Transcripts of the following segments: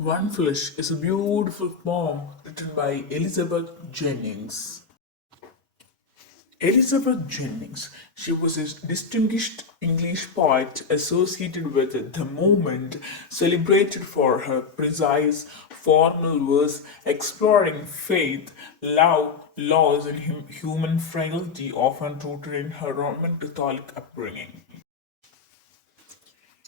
One Flesh is a beautiful poem written by Elizabeth Jennings. Elizabeth Jennings, she was a distinguished English poet associated with the movement, celebrated for her precise, formal verse exploring faith, love, loss, and human frailty, often rooted in her Roman Catholic upbringing.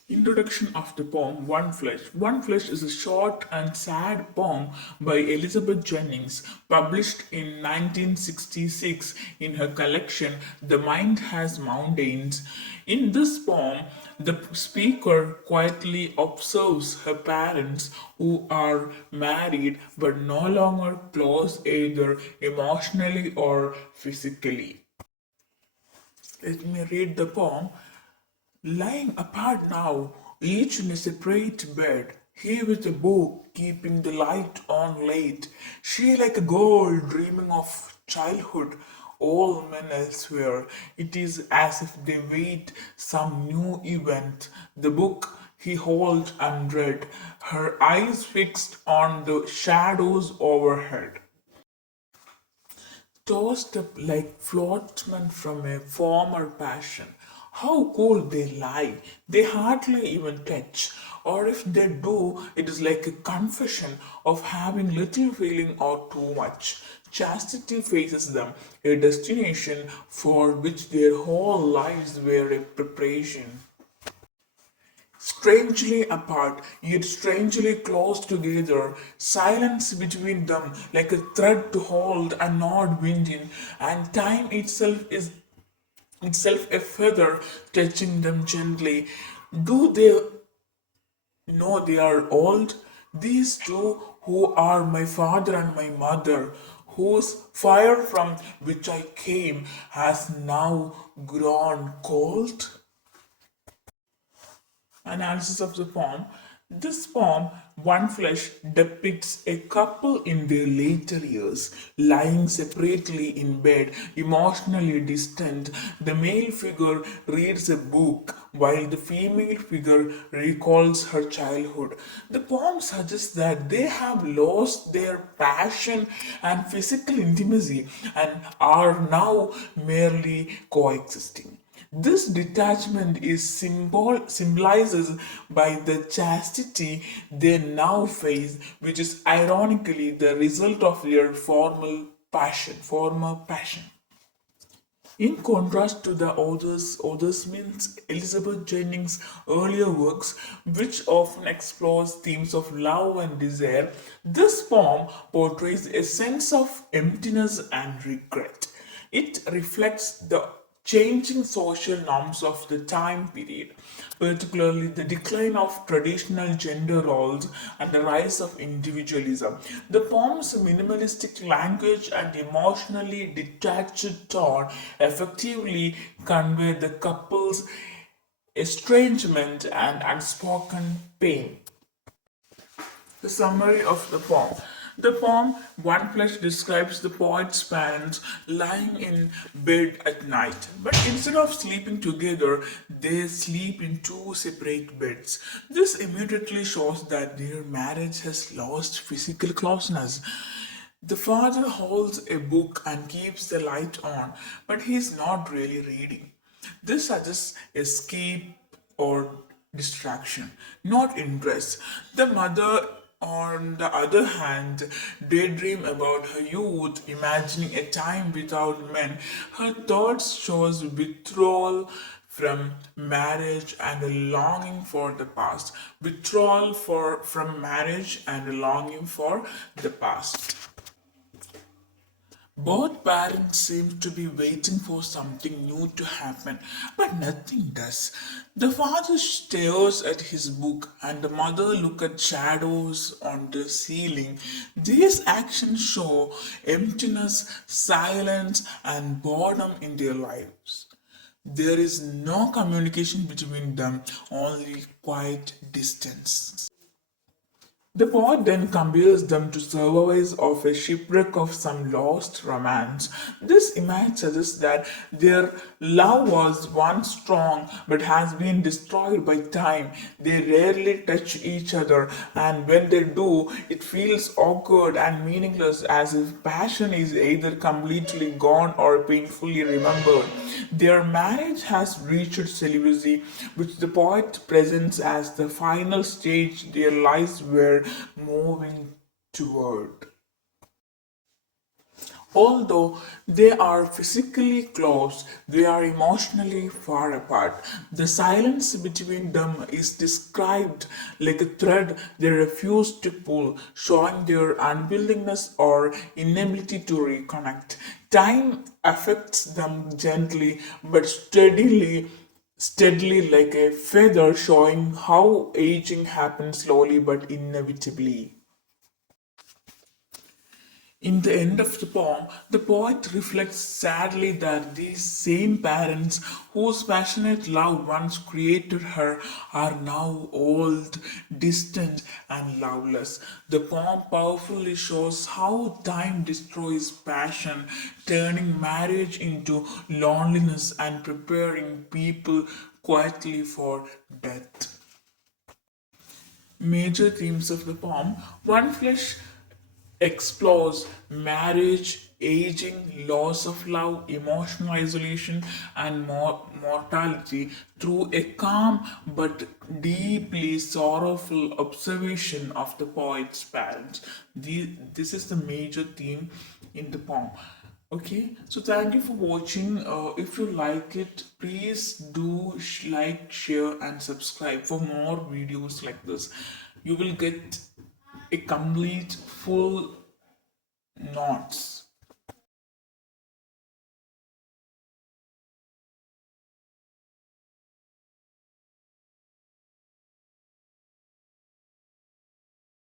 Introduction of the poem One Flesh. One Flesh is a short and sad poem by Elizabeth Jennings, published in 1966 in her collection The Mind Has Mountains. In this poem, the speaker quietly observes her parents who are married but no longer close either emotionally or physically. Let me read the poem. Lying apart now, each in a separate bed, he with a book keeping the light on late, she like a girl dreaming of childhood, all men elsewhere. It is as if they wait some new event. The book he holds unread, her eyes fixed on the shadows overhead tossed up like flotsam from a former passion. How cold they lie, they hardly even touch, or if they do, it is like a confession of having little feeling or too much. Chastity faces them, a destination for which their whole lives were a preparation. Strangely apart, yet strangely close together, silence between them like a thread to hold and not winding, and time itself a feather touching them gently. Do they know they are old? These two who are my father and my mother, whose fire from which I came has now grown cold? Analysis of the poem. This poem, One Flesh, depicts a couple in their later years, lying separately in bed, emotionally distant. The male figure reads a book while the female figure recalls her childhood. The poem suggests that they have lost their passion and physical intimacy and are now merely coexisting. This detachment is symbolizes by the chastity they now face, which is ironically the result of their former passion. In contrast to the authors means Elizabeth Jennings' earlier works, which often explores themes of love and desire, this poem portrays a sense of emptiness and regret. It reflects the changing social norms of the time period, particularly the decline of traditional gender roles and the rise of individualism. The poem's minimalistic language and emotionally detached tone effectively convey the couple's estrangement and unspoken pain. The summary of the poem. The poem One Flesh describes the poet's parents lying in bed at night, but instead of sleeping together, they sleep in two separate beds. This immediately shows that their marriage has lost physical closeness. The father holds a book and keeps the light on, but he is not really reading. This suggests escape or distraction, not interest. The mother, on the other hand, daydream about her youth, imagining a time without men. Her thoughts shows withdrawal from marriage and a longing for the past. Withdrawal from marriage and a longing for the past. Both parents seem to be waiting for something new to happen, but nothing does. The father stares at his book and the mother looks at shadows on the ceiling. These actions show emptiness, silence, and boredom in their lives. There is no communication between them, only quiet distance. The poet then compares them to survivors of a shipwreck of some lost romance. This image suggests that their love was once strong but has been destroyed by time. They rarely touch each other, and when they do, it feels awkward and meaningless, as if passion is either completely gone or painfully remembered. Their marriage has reached celibacy, which the poet presents as the final stage their lives were moving toward. Although they are physically close, they are emotionally far apart. The silence between them is described like a thread they refuse to pull, showing their unwillingness or inability to reconnect. Time affects them gently but steadily like a feather, showing how aging happens slowly but inevitably. In the end of the poem, the poet reflects sadly that these same parents whose passionate love once created her are now old, distant, and loveless. The poem powerfully shows how time destroys passion, turning marriage into loneliness and preparing people quietly for death. Major themes of the poem: One Flesh explores marriage, aging, loss of love, emotional isolation, and mortality through a calm but deeply sorrowful observation of the poet's parents. This is the major theme in the poem. Okay, so thank you for watching. If you like it, please do like, share, and subscribe for more videos like this. You will get a complete full notes